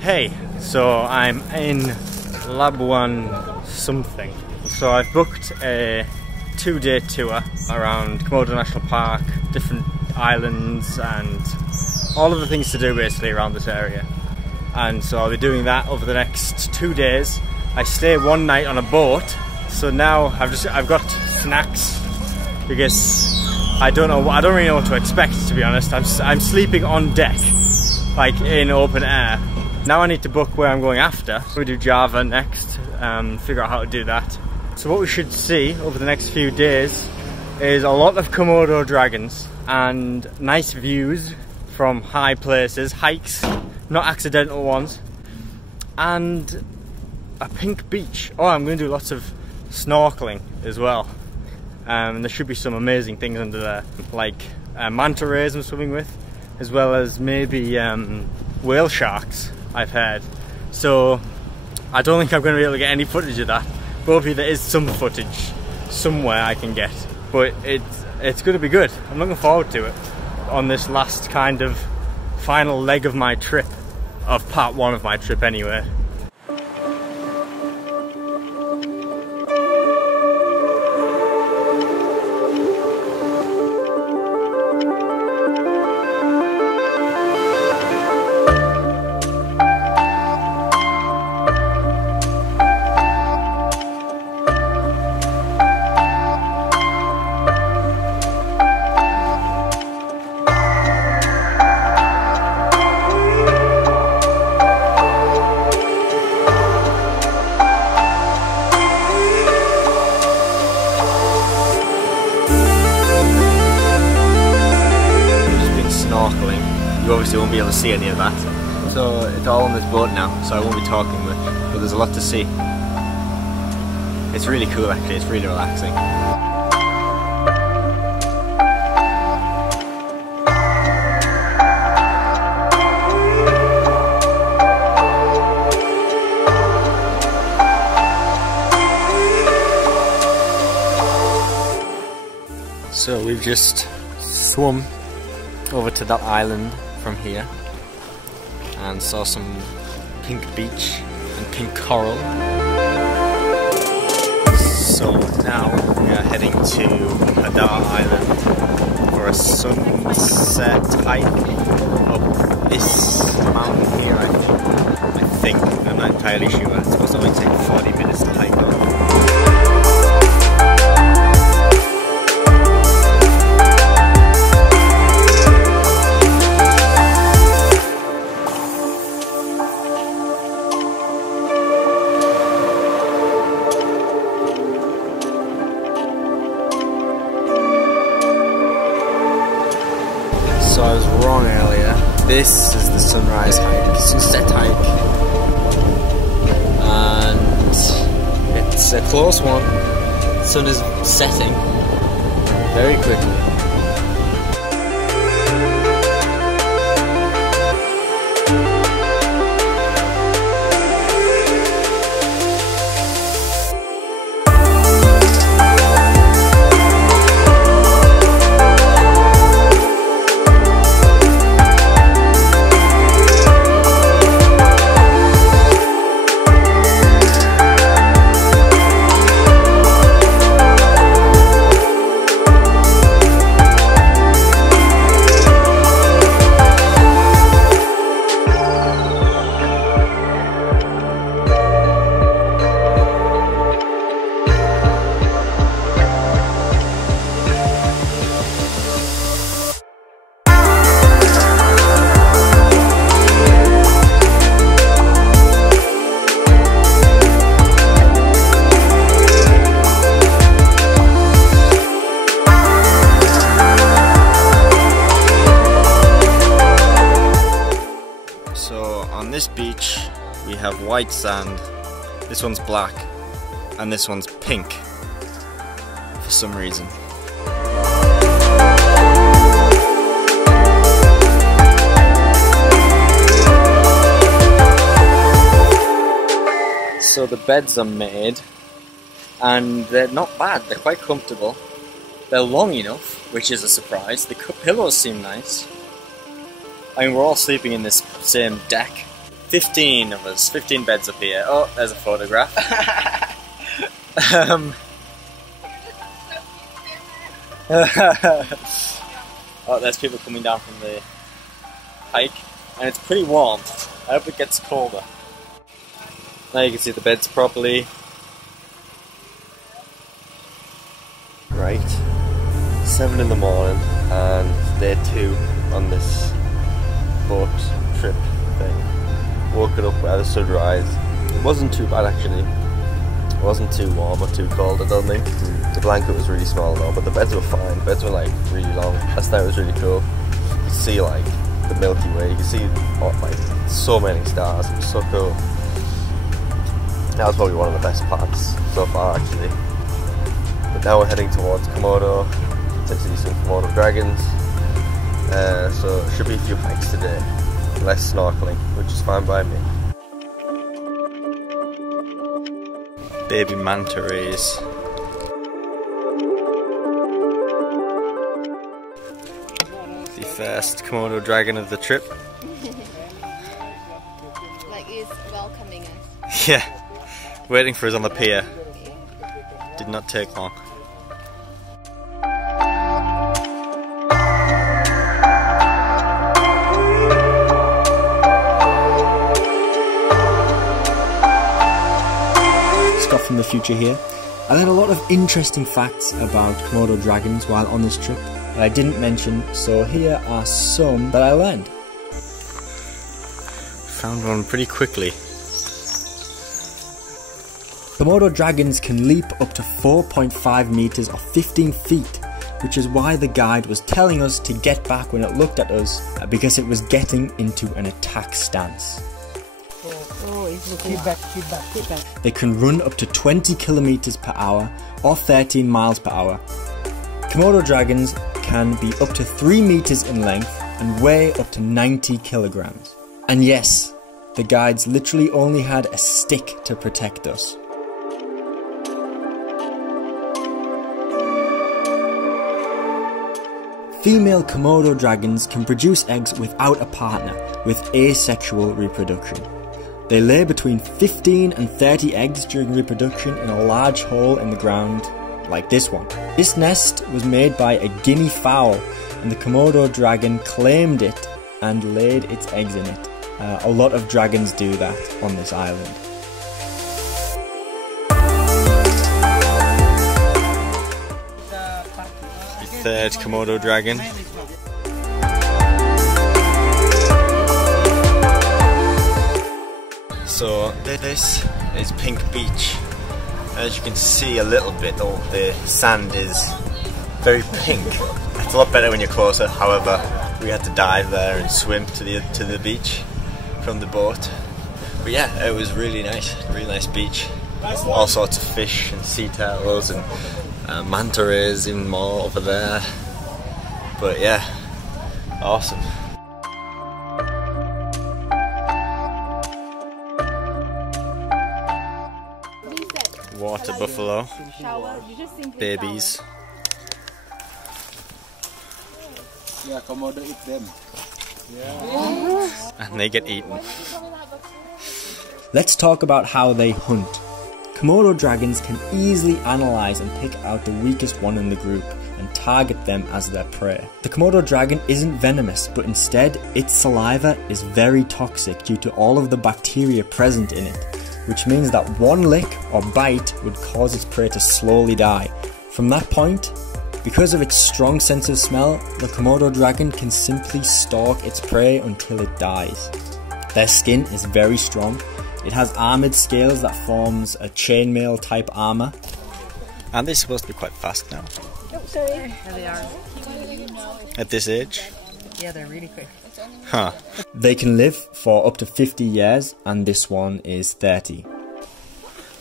Hey, so I'm in Labuan something. So I've booked a 2-day tour around Komodo National Park, different islands and all of the things to do basically around this area. And so I'll be doing that over the next 2 days. I stay one night on a boat, so now I've got snacks because I don't really know what to expect, to be honest. I'm sleeping on deck, like in open air. Now I need to book where I'm going after. We do Java next, figure out how to do that. So what we should see over the next few days is a lot of Komodo dragons and nice views from high places, hikes, not accidental ones, and a pink beach. Oh, I'm going to do lots of snorkeling as well. And there should be some amazing things under there, like manta rays I'm swimming with, as well as maybe whale sharks, I've heard. So I don't think I'm going to be able to get any footage of that, but hopefully there is some footage somewhere I can get. But it's going to be good. I'm looking forward to it on this last kind of final leg of my trip, of part one of my trip anyway. You obviously won't be able to see any of that. So it's all on this boat now, so I won't be talking much, but there's a lot to see. It's really cool actually, it's really relaxing. So we've just swum over to that island from here and saw some pink beach and pink coral. So now we are heading to Padar Island for a sunset hike up this mountain here, I think. I'm not entirely sure. It's supposed to only take 40 minutes to hike up. So I was wrong earlier. This is the sunrise hike, sunset hike, and it's a close one. The sun is setting very quickly. On this beach we have white sand, this one's black, and this one's pink for some reason. So the beds are made and they're not bad, they're quite comfortable. They're long enough, which is a surprise. The pillows seem nice. I mean, we're all sleeping in this same deck. 15 of us, 15 beds up here. Oh, there's a photograph. Oh, there's people coming down from the hike, and it's pretty warm. I hope it gets colder. Now you can see the beds properly. Right, 7 in the morning, and day 2 on this boat trip thing. Woken up at the sunrise. It wasn't too bad actually. It wasn't too warm or too cold, I don't think. The blanket was really small though, but the beds were fine. The beds were like really long. Last night was really cool. You could see like the Milky Way. You could see like so many stars. It was so cool. That was probably one of the best parts so far actually. But now we're heading towards Komodo to see some Komodo Dragons. So it should be a few hikes today. Less snorkeling, which is fine by me. Baby manta rays. The first Komodo dragon of the trip. Like he's welcoming us. Yeah, waiting for us on the pier. Did not take long. Scott from the future here. I learned a lot of interesting facts about Komodo dragons while on this trip that I didn't mention, so here are some that I learned. Found one pretty quickly. Komodo dragons can leap up to 4.5 meters or 15 feet, which is why the guide was telling us to get back when it looked at us, because it was getting into an attack stance. Keep back. They can run up to 20 kilometers per hour or 13 miles per hour. Komodo dragons can be up to 3 meters in length and weigh up to 90 kilograms. And yes, the guides literally only had a stick to protect us. Female Komodo dragons can produce eggs without a partner, with asexual reproduction. They lay between 15 and 30 eggs during reproduction in a large hole in the ground, like this one. This nest was made by a guinea fowl, and the Komodo dragon claimed it and laid its eggs in it. A lot of dragons do that on this island. The third Komodo dragon. So this is Pink Beach. As you can see a little bit, the sand is very pink. It's a lot better when you're closer. However, we had to dive there and swim to the beach from the boat. But yeah, it was really nice beach. All sorts of fish and sea turtles and manta rays, even more over there. But yeah, awesome. Water buffalo, babies. Yeah, Komodo eat them. And they get eaten. Let's talk about how they hunt. Komodo dragons can easily analyze and pick out the weakest one in the group and target them as their prey. The Komodo dragon isn't venomous, but instead its saliva is very toxic due to all of the bacteria present in it, which means that one lick or bite would cause its prey to slowly die. From that point, because of its strong sense of smell, the Komodo dragon can simply stalk its prey until it dies. Their skin is very strong. It has armoured scales that forms a chainmail type armour. Aren't they supposed to be quite fast now? Oh, sorry. Yeah, they are. At this age? Yeah, they're really quick. Huh. They can live for up to 50 years, and this one is 30.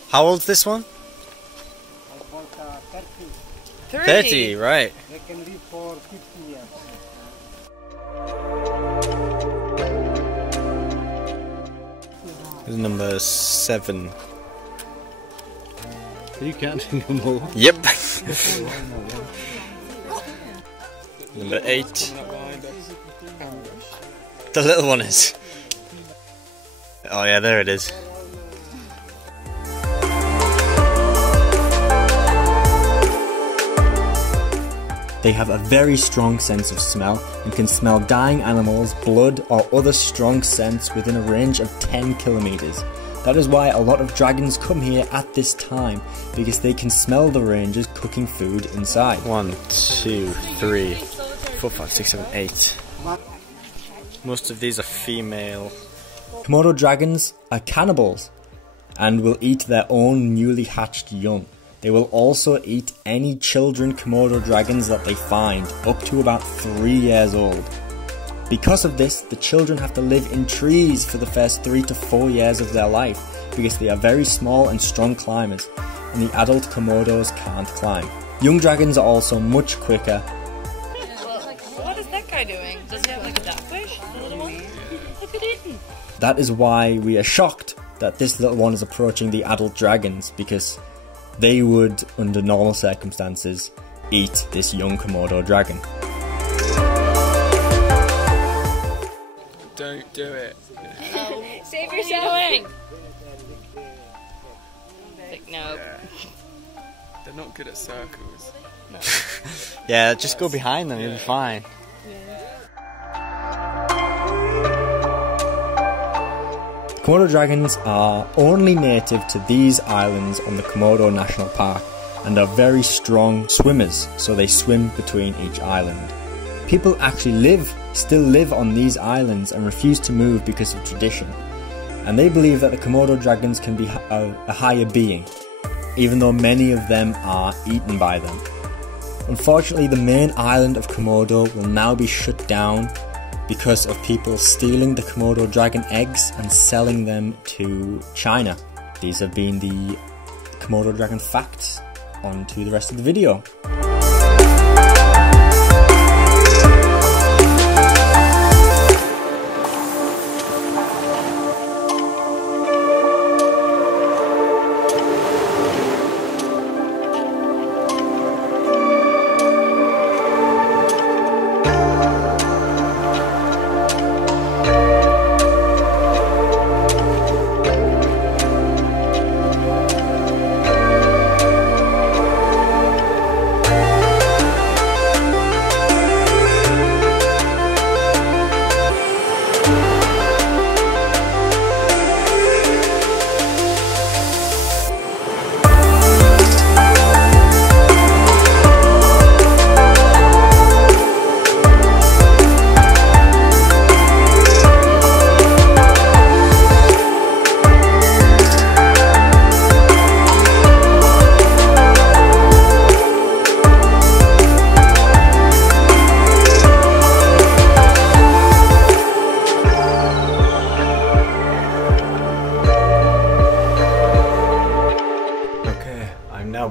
How old's this one? 30, right. They can live for 50 years. This is number 7. Are you counting them all? Yep. Number 8. The little one is. Oh yeah, there it is. They have a very strong sense of smell and can smell dying animals, blood or other strong scents within a range of 10 kilometers. That is why a lot of dragons come here at this time, because they can smell the rangers cooking food inside. 1, 2, 3, 4, 5, 6, 7, 8. Most of these are female. Komodo dragons are cannibals and will eat their own newly hatched young. They will also eat any children Komodo dragons that they find, up to about 3 years old. Because of this, the children have to live in trees for the first 3 to 4 years of their life, because they are very small and strong climbers, and the adult Komodos can't climb. Young dragons are also much quicker. What is that guy doing? Does he have like a duckfish? The little one? Look at it. That is why we are shocked that this little one is approaching the adult dragons, because they would, under normal circumstances, eat this young Komodo dragon. Don't do it. Save yourself. What are you doing? Like, no. They're not good at circles. No. Yeah, just go behind them, you'll be fine. Komodo dragons are only native to these islands on the Komodo National Park and are very strong swimmers, so they swim between each island. People actually still live on these islands and refuse to move because of tradition, and they believe that the Komodo dragons can be a higher being, even though many of them are eaten by them. Unfortunately, the main island of Komodo will now be shut down because of people stealing the Komodo dragon eggs and selling them to China. These have been the Komodo dragon facts. On to the rest of the video.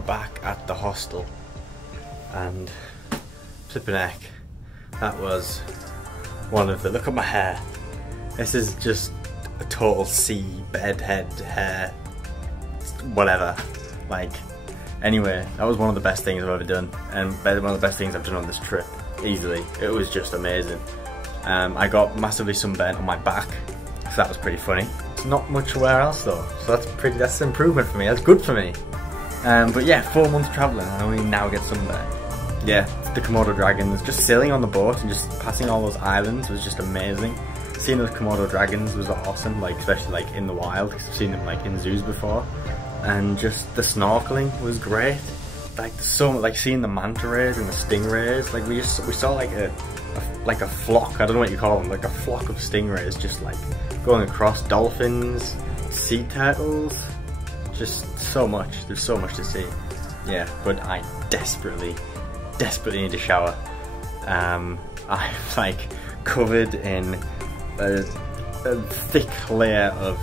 Back at the hostel, and flipping heck, that was one of the, look at my hair, this is just a total sea bedhead hair, whatever, like, anyway, that was one of the best things I've ever done, and one of the best things I've done on this trip, easily. It was just amazing. I got massively sunburnt on my back, so that was pretty funny. It's not much where else though, so that's an improvement for me, that's good for me. But yeah, 4 months travelling and I only now get sunburn. Yeah, the Komodo dragons, just sailing on the boat and just passing all those islands was just amazing. Seeing those Komodo dragons was awesome, like especially like in the wild, because I've seen them like in zoos before. And just the snorkeling was great. Like seeing the manta rays and the stingrays, like we saw like a flock, I don't know what you call them, like a flock of stingrays just like going across, dolphins, sea turtles. Just so much, there's so much to see. Yeah, but I desperately need a shower. I'm like covered in a thick layer of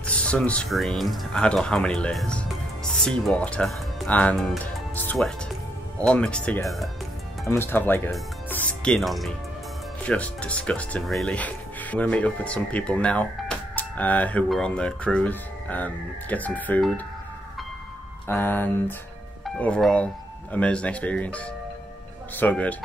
sunscreen, I don't know how many layers, seawater and sweat, all mixed together. I must have like a skin on me. Just disgusting, really. I'm gonna meet up with some people now who were on the cruise, get some food, and overall amazing experience. So good.